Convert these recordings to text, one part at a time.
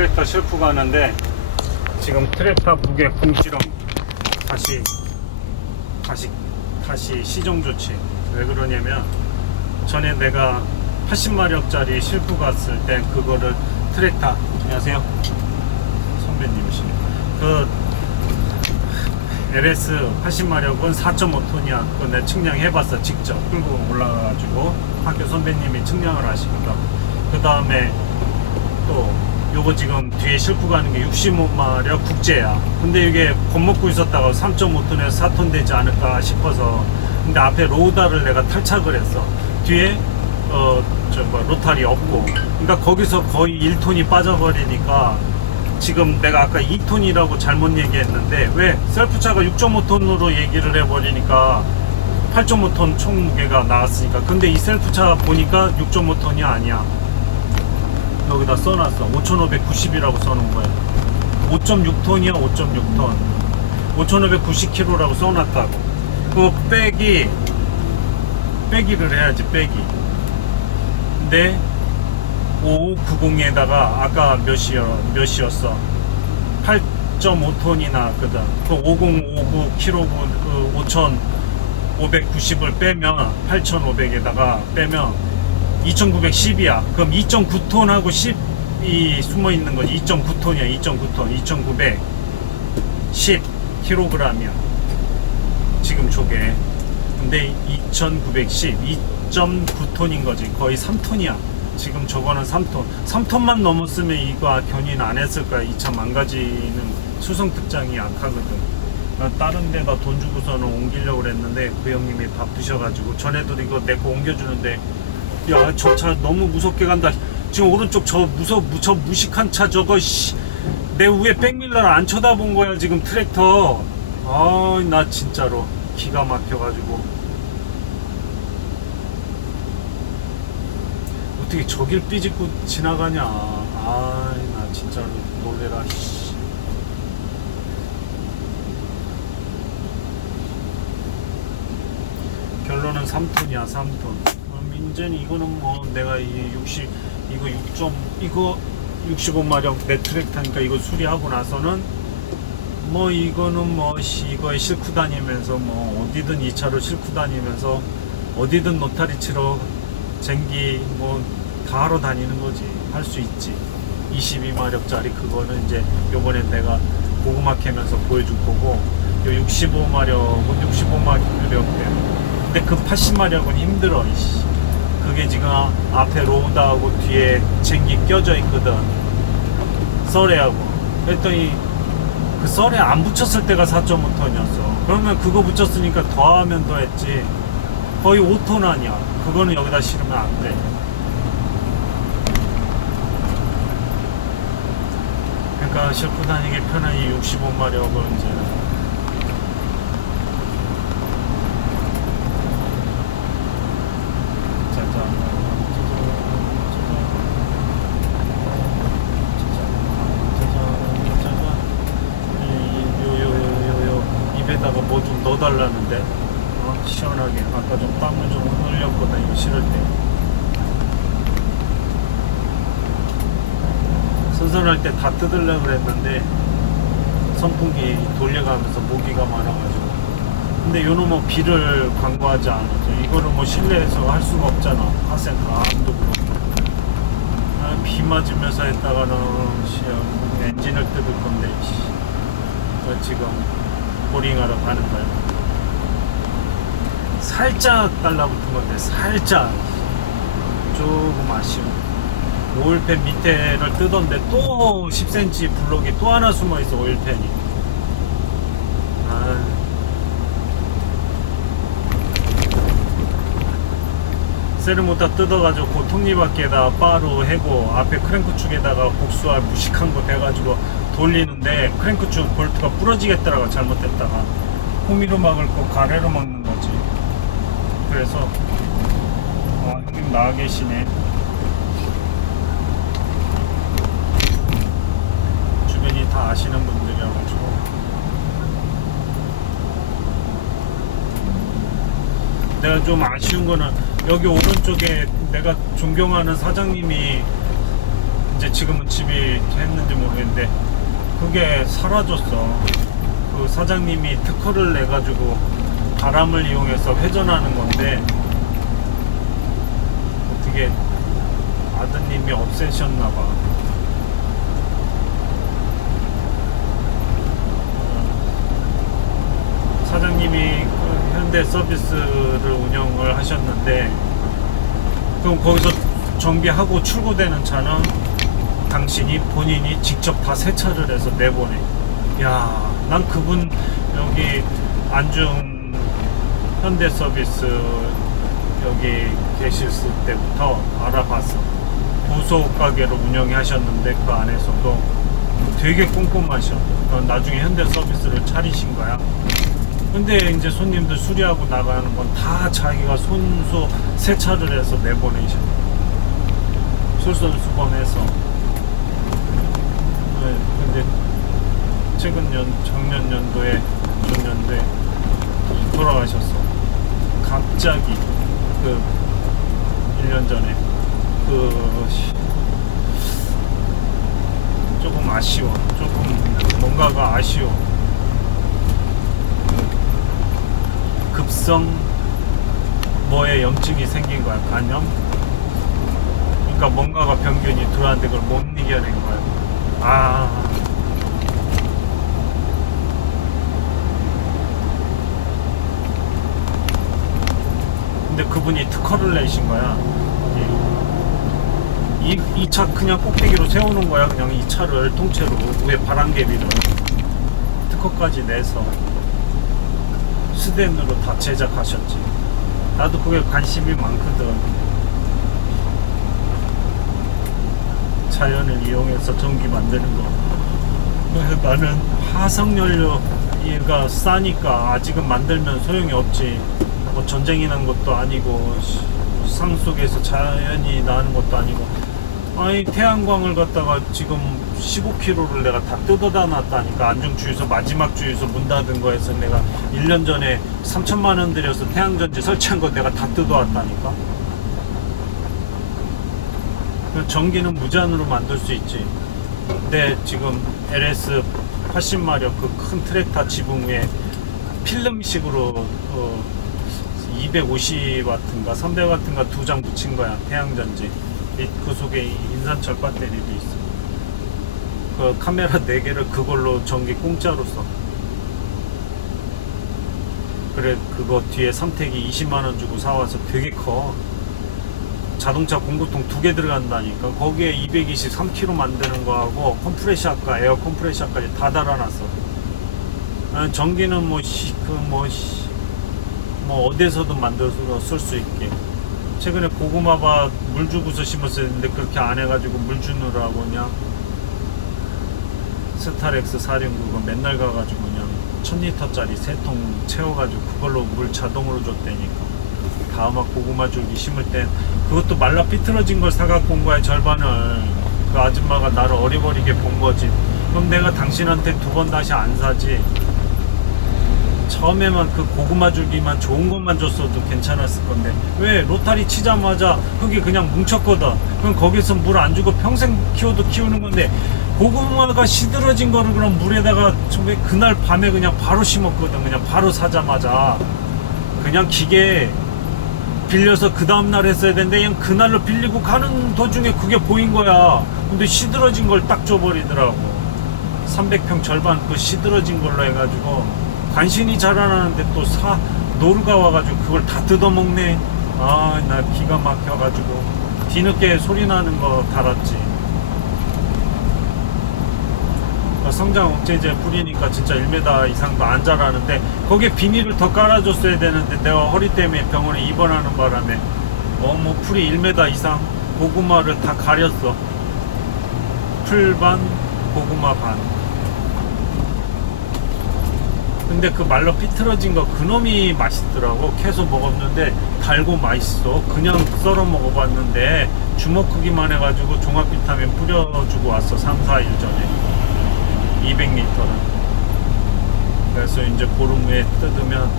트랙터 싣고 가는데 지금 트랙터 무게 공실험 다시 다시 다시 시정 조치. 왜 그러냐면 전에 내가 80마력짜리 싣고 갔을 때 그거를 트랙터 안녕하세요. 선배님이시네 그 LS 80마력은 4.5톤이야. 그거 내가 측량 해봤어 직접. 끌고 올라가가지고 학교 선배님이 측량을 하시거든 그 다음에 또 요거 지금 뒤에 싣고 가는 게 65마력 국제야. 근데 이게 겁먹고 있었다가 3.5톤에서 4톤 되지 않을까 싶어서 근데 앞에 로우다를 내가 탈착을 했어. 뒤에 어저 뭐 로탈이 없고. 그러니까 거기서 거의 1톤이 빠져버리니까 지금 내가 아까 2톤이라고 잘못 얘기했는데 왜 셀프차가 6.5톤으로 얘기를 해버리니까 8.5톤 총 무게가 나왔으니까. 근데 이 셀프차 보니까 6.5톤이 아니야 여기다 써놨어. 5590이라고 써놓은 거야. 5.6톤이야 5.6톤. 5590kg라고 써놨다고. 그 빼기 빼기를 해야지 빼기. 근데 5590에다가 아까 몇이요 몇이었어? 8.5톤이 나왔거든 그 5059kg 그 5590을 빼면 8500에다가 빼면 2910이야. 그럼 2.9톤하고 10이 숨어 있는 거지 2.9톤이야. 2.9톤 2900 10kg이야. 지금 저게 근데 2910 2.9톤인 거지. 거의 3톤이야. 지금 저거는 3톤. 3톤만 넘었으면 이거 견인 안 했을 거야. 이차 망가지는 수성 특장이 약하거든. 나 다른 데다 돈 주고서는 옮기려고 그랬는데 그 형님이 바쁘셔가지고 전에도 이거 내 거 옮겨주는데 야 저 차 너무 무섭게 간다. 지금 오른쪽 저 무서 저 무식한 차 저거 씨, 내 위에 백밀러를 안 쳐다본 거야 지금 트랙터. 아 나 진짜로 기가 막혀가지고. 어떻게 저길 삐집고 지나가냐. 아 나 진짜로 놀래라 씨. 결론은 3톤이야 3톤 어, 민재는 이거는 뭐 내가 이 60 이거 6점 이거 65마력 내 트랙터니까 이거 수리하고 나서는 뭐 이거는 뭐 씨, 이거에 싣고 다니면서 뭐 어디든 이 차로 싣고 다니면서 어디든 노타리 치러 쟁기 뭐 다 하러 다니는 거지. 할 수 있지. 22마력짜리 그거는 이제 요번엔 내가 고구마 캐면서 보여줄 거고 요 65마력은 65마력 근데 그 80마력은 힘들어 이씨. 그게 지금 앞에 로우다하고 뒤에 쟁기 껴져 있거든. 썰에하고. 그랬더니 그 썰에 안 붙였을 때가 4.5톤이었어 그러면 그거 붙였으니까 더하면 더했지. 거의 5톤 아니야. 그거는 여기다 실으면 안돼. 그러니까 싣고 다니기 편한 이 65마력을 이제 짜잔, 짜잔, 짜잔, 짜잔. 이, 요, 요, 요, 요, 요, 입에다가 뭐 좀 넣어달라는데, 어? 시원하게. 아까 좀 땀을 좀 흘렸거든, 이거 실을 때. 선선할 때 다 뜯으려고 그랬는데, 선풍기 돌려가면서 모기가 많아가지고. 근데 요놈은 비를 광고하지 않아서 이거를 뭐 실내에서 할 수가 없잖아 화생 감도 그렇고 아, 비 맞으면서 했다가는 씨, 엔진을 뜯을 건데 지금 보링하러 가는 거야 살짝 달라붙은 건데 살짝 조금 아쉬워. 오일팬 밑에를 뜨던데 또 10cm 블록이 또 하나 숨어 있어 오일팬이. 아 세르모타 뜯어가지고 그 톱니바퀴에다 바로 해고 앞에 크랭크 축에다가 복수알 무식한 거 대가지고 돌리는데 크랭크 축 볼트가 부러지겠더라고 잘못됐다가. 호미로 막을 거 가래로 막는 거지. 그래서 아 형님 나와 계시네. 주변이 다 아시는 분들이어가지고. 내가 좀 아쉬운 거는 여기 오른쪽에 내가 존경하는 사장님이 이제 지금은 집이 했는지 있는데 그게 사라졌어. 그 사장님이 특허를 내 가지고 바람을 이용해서 회전하는 건데 어떻게 아드님이 없애셨나 봐. 어, 사장님이 그 현대 서비스를 운영을 하셨는데 그럼 거기서 정비하고 출고되는 차는 당신이 본인이 직접 다 세차를 해서 내보내. 야, 난 그분 여기 안중 현대 서비스 여기 계셨을 때부터 알아봤어. 부속 가게로 운영하셨는데 그 안에서도 되게 꼼꼼하셔. 어, 나중에 현대 서비스를 차리신 거야. 근데 이제 손님들 수리하고 나가는 건 다 자기가 손수 세차를 해서 내보내셔. 솔선수범해서. 네, 근데 최근 년 작년 연도에 전년도에 돌아가셨어. 갑자기 그 1년 전에 그 시- 조금 아쉬워. 조금 뭔가가 아쉬워. 급성 뭐에 염증이 생긴 거야 간염 그러니까 뭔가가 병균이 들어왔는데 그걸 못 이겨낸 거야 아 근데 그분이 특허를 내신 거야 이차 그냥 꼭대기로 세우는 거야 그냥 이 차를 통째로 위에 바람개비를 특허까지 내서 스댄으로 다 제작하셨지. 나도 그게 관심이 많거든. 자연을 이용해서 전기 만드는 거. 나는 화석연료가 싸니까 아직은 만들면 소용이 없지. 뭐 전쟁이 난 것도 아니고 시- 상 속에서 자연이 나는 것도 아니고. 아니 태양광을 갖다가 지금 15km를 내가 다 뜯어다 놨다니까 안중 주유소 마지막 주유소 문 닫은 거에서 내가 1년 전에 3천만 원 들여서 태양전지 설치한 거 내가 다 뜯어왔다니까 그 전기는 무제한으로 만들 수 있지 근데 지금 LS 80마력 그 큰 트랙터 지붕 위에 필름식으로 어 250와트인가 300와트인가 두 장 붙인 거야 태양전지. 이- 그 속에 인산철 배터리도 있어. 그 카메라 4개를 그걸로 전기 공짜로 써. 그래 그거 뒤에 삼택이 20만원 주고 사와서 되게 커. 자동차 공구통 두 개 들어간다니까. 거기에 223kg 만드는 거하고 컴프레셔과 에어 컴프레셔까지 다 달아놨어. 아, 전기는 뭐, 시, 그 뭐, 시, 뭐, 어디서든 만들어서 쓸 수 있게. 최근에 고구마밭 물 주고서 심었어야 했는데 그렇게 안 해가지고 물 주느라고 그냥 스타렉스 469가 맨날 가가지고 그냥 1000리터짜리 세 통 채워가지고 그걸로 물 자동으로 줬다니까. 다음화 고구마 줄기 심을 땐 그것도 말라 삐뚤어진 걸 사갖고 온 거야 절반을. 그 아줌마가 나를 어리버리게 본 거지. 그럼 내가 당신한테 두 번 다시 안 사지. 처음에만 그 고구마 줄기만 좋은 것만 줬어도 괜찮았을 건데. 왜? 로타리 치자마자 흙이 그냥 뭉쳤거든 그럼 거기서 물 안 주고 평생 키워도 키우는 건데 고구마가 시들어진 거를 그럼 물에다가 정말 그날 밤에 그냥 바로 심었거든. 그냥 바로 사자마자. 그냥 기계 빌려서 그 다음날 했어야 되는데 그냥 그날로 빌리고 가는 도중에 그게 보인 거야. 근데 시들어진 걸 딱 줘버리더라고. 300평 절반 그 시들어진 걸로 해가지고 간신히 자라나는데 또 사 노루가 와가지고 그걸 다 뜯어먹네. 아 나 기가 막혀가지고. 뒤늦게 소리 나는 거 달았지. 어, 성장 억제제 뿌리니까 진짜 1m 이상도 안 자라는데 거기에 비닐을 더 깔아줬어야 되는데 내가 허리 때문에 병원에 입원하는 바람에. 어뭐 풀이 1m 이상 고구마를 다 가렸어. 풀 반 고구마 반 근데 그 말로 삐뚤어진 거 그놈이 맛있더라고. 계속 먹었는데 달고 맛있어. 그냥 썰어 먹어봤는데 주먹 크기만 해가지고 종합 비타민 뿌려주고 왔어 3, 4일 전에. 200리터를 그래서 이제 보름 후에 뜯으면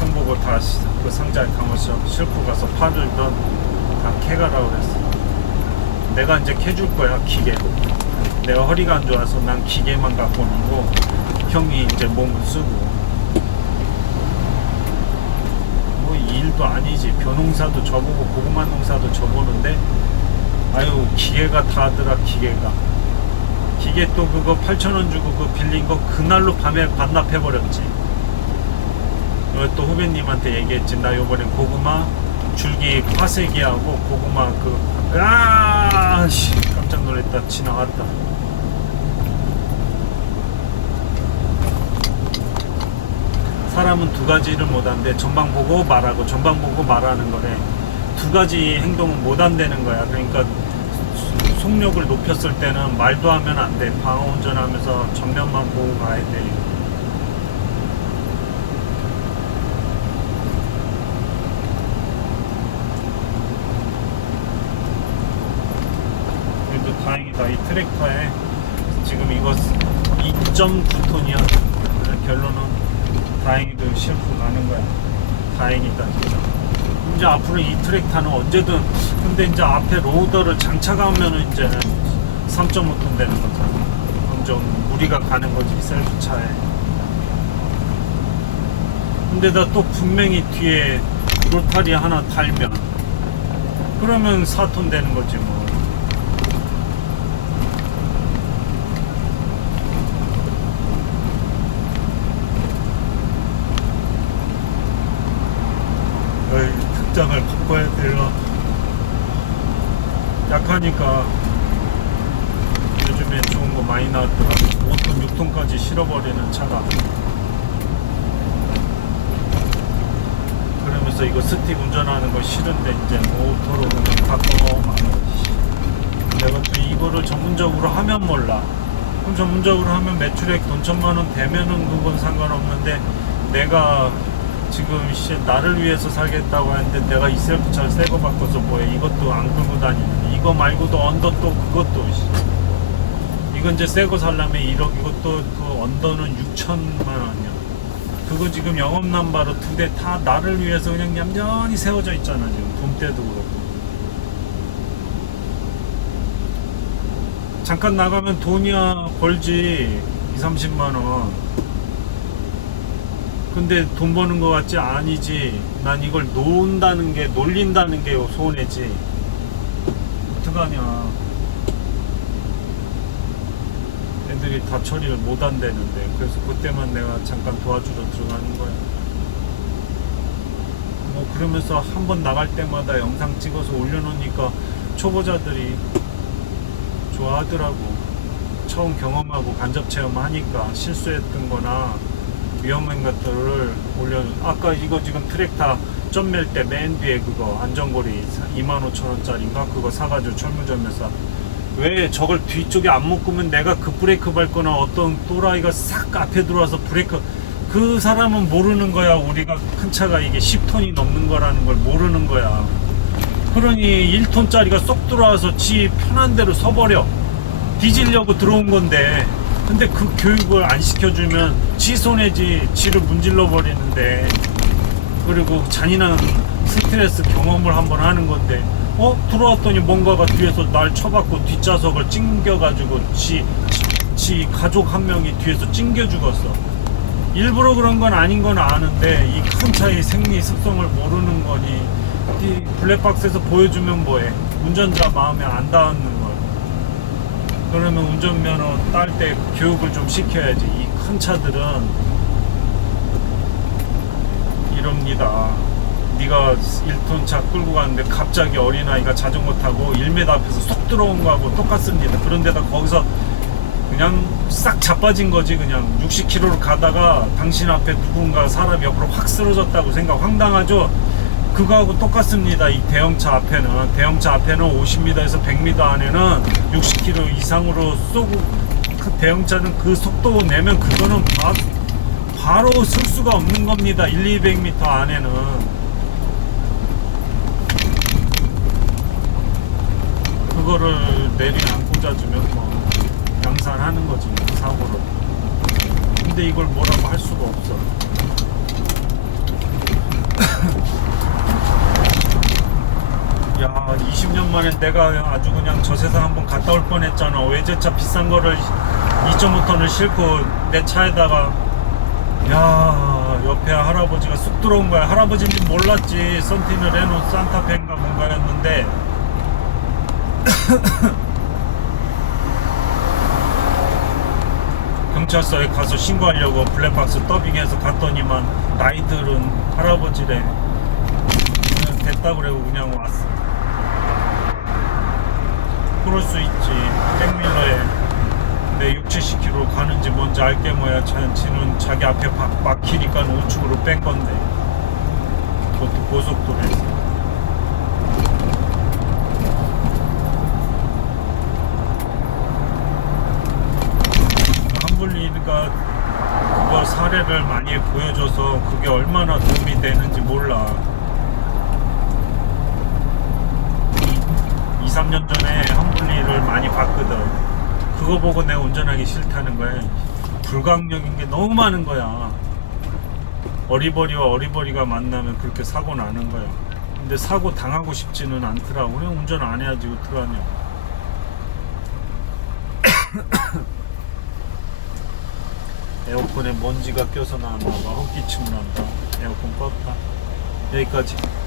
형보고 다그 상자에 담아서 싣고 가서 팔을던 다 캐가라 그랬어. 내가 이제 캐줄 거야 기계로 내가 허리가 안 좋아서 난 기계만 갖고 오는 거 형이 이제 몸을 쓰고. 뭐이 일도 아니지. 벼농사도 저보고 고구마 농사도 저보는데 아유 기계가 다 하더라 기계가. 기계 또 그거 8천원 주고 그 빌린 거 그날로 밤에 반납해 버렸지. 또 후배님한테 얘기했지? 나 요번에 고구마 줄기 파쇄기하고 고구마 그 아씨 깜짝 놀랐다. 지나갔다 사람은 두 가지를 못한대. 전방 보고 말하고 전방 보고 말하는 거래 두 가지 행동은 못 한다는 거야. 그러니까 수- 속력을 높였을 때는 말도 하면 안 돼. 방어 운전하면서 전면만 보고 가야 돼. 그래도 다행이다. 이 트랙터에 지금 이거 2.9톤이야. 결론은 다행히도 실프 가는 거야. 다행이다 이제 앞으로 이 트랙터는 언제든 근데 이제 앞에 로더를 장착하면은 이제는 3.5톤 되는 거잖아. 좀 무리가 가는 거지 셀프 차에. 근데 나 또 분명히 뒤에 로타리 하나 달면 그러면 4톤 되는 거지 뭐 특장을 바꿔야 돼요. 약하니까 요즘에 좋은 거 많이 나왔더라. 5톤, 6톤까지 실어버리는 차가. 그러면서 이거 스틱 운전하는 거 싫은데 이제 모터로 그냥 바꿔 만 내가 또 이거를 전문적으로 하면 몰라. 그럼 전문적으로 하면 매출액 돈 천만 원 되면은 그건 상관없는데 내가 지금 씨 나를 위해서 살겠다고 하는데 내가 이 셀프차를 새거 바꿔서 뭐해? 이것도 안 끌고 다니는. 이거 말고도 언더 또 그것도 씨. 이건 이제 새거 살려면 1억 이것도 그 언더는 6천만 원이야. 그거 지금 영업 남바로 두 대 다 나를 위해서 그냥 얌전히 세워져 있잖아 지금. 봄 때도 그렇고. 잠깐 나가면 돈이야 벌지. 2, 30만 원 근데 돈 버는 거 같지 아니지. 난 이걸 논다는 게 놀린다는 게 손해지. 어떡하냐. 애들이 다 처리를 못 한다는데. 그래서 그때만 내가 잠깐 도와주러 들어가는 거야. 뭐 그러면서 한 번 나갈 때마다 영상 찍어서 올려놓으니까 초보자들이 좋아하더라고. 처음 경험하고 간접 체험하니까 실수했던 거나 위험한 것들을 올려 아까 이거 지금 트랙타 점멜 때맨 뒤에 그거 안전고리 25,000원짜리인가? 그거 사가지고 철무점에서. 왜 저걸 뒤쪽에 안 묶으면 내가 그 브레이크 밟거나 어떤 또라이가 싹 앞에 들어와서 브레이크. 그 사람은 모르는 거야. 우리가 큰 차가 이게 10톤이 넘는 거라는 걸 모르는 거야. 그러니 1톤짜리가 쏙 들어와서 지 편한 대로 서버려. 뒤지려고 들어온 건데 근데 그 교육을 안 시켜주면 지 손해지 지를 문질러 버리는데 그리고 잔인한 스트레스 경험을 한번 하는 건데 어? 들어왔더니 뭔가가 뒤에서 날 쳐박고 뒷좌석을 찡겨가지고 지, 지 가족 한 명이 뒤에서 찡겨 죽었어. 일부러 그런 건 아닌 건 아는데 이 큰 차의 생리 습성을 모르는 거니 이 블랙박스에서 보여주면 뭐해? 운전자 마음에 안 닿는 걸 그러면 운전면허 딸 때 교육을 좀 시켜야지. 이 큰 차들은 이럽니다. 네가 1톤 차 끌고 가는데 갑자기 어린아이가 자전거 타고 1m 앞에서 쏙 들어온 거하고 똑같습니다. 그런데다 거기서 그냥 싹 자빠진 거지 그냥. 60km로 가다가 당신 앞에 누군가 사람 옆으로 확 쓰러졌다고 생각 황당하죠 그거하고 똑같습니다 이 대형차 앞에는. 대형차 앞에는 50m에서 100m 안에는 60km 이상으로 쏘고 그 대형차는 그 속도 내면 그거는 바, 바로 쓸 수가 없는 겁니다 1, 200m 안에는. 그거를 내리 안 꽂아주면 뭐 양산하는 거지 뭐, 사고를 근데 이걸 뭐라고 할 수가 없어 20년 만에 내가 아주 그냥 저 세상 한번 갔다 올 뻔했잖아. 외제차 비싼 거를 2.5톤을 싣고 내 차에다가 야 옆에 할아버지가 쑥 들어온 거야. 할아버지인지 몰랐지. 선티는 레노 산타페인가 뭔가였는데. 경찰서에 가서 신고하려고 블랙박스 더빙해서 갔더니만 나이들은 할아버지래. 됐다 그래고 그냥 왔어 그럴 수 있지. 백밀러에 내 6, 70km 가는지 뭔지 알게 뭐야. 자- 지는 자기 앞에 박, 막히니까 우측으로 뺀 건데. 그것도 고속도로에서 한불리가 그거 사례를 많이 보여줘서 그게 얼마나 도움이 되는지 몰라. 2, 3년 전에 많이 봤거든. 그거 보고 내가 운전하기 싫다는 거야. 불강력인 게 너무 많은 거야. 어리버리와 어리버리가 만나면 그렇게 사고 나는 거야. 근데 사고 당하고 싶지는 않더라고. 그냥 운전 안 해야지 어떡하냐. 에어컨에 먼지가 껴서 나왔나 봐 헛기침 난다. 에어컨 껐다. 여기까지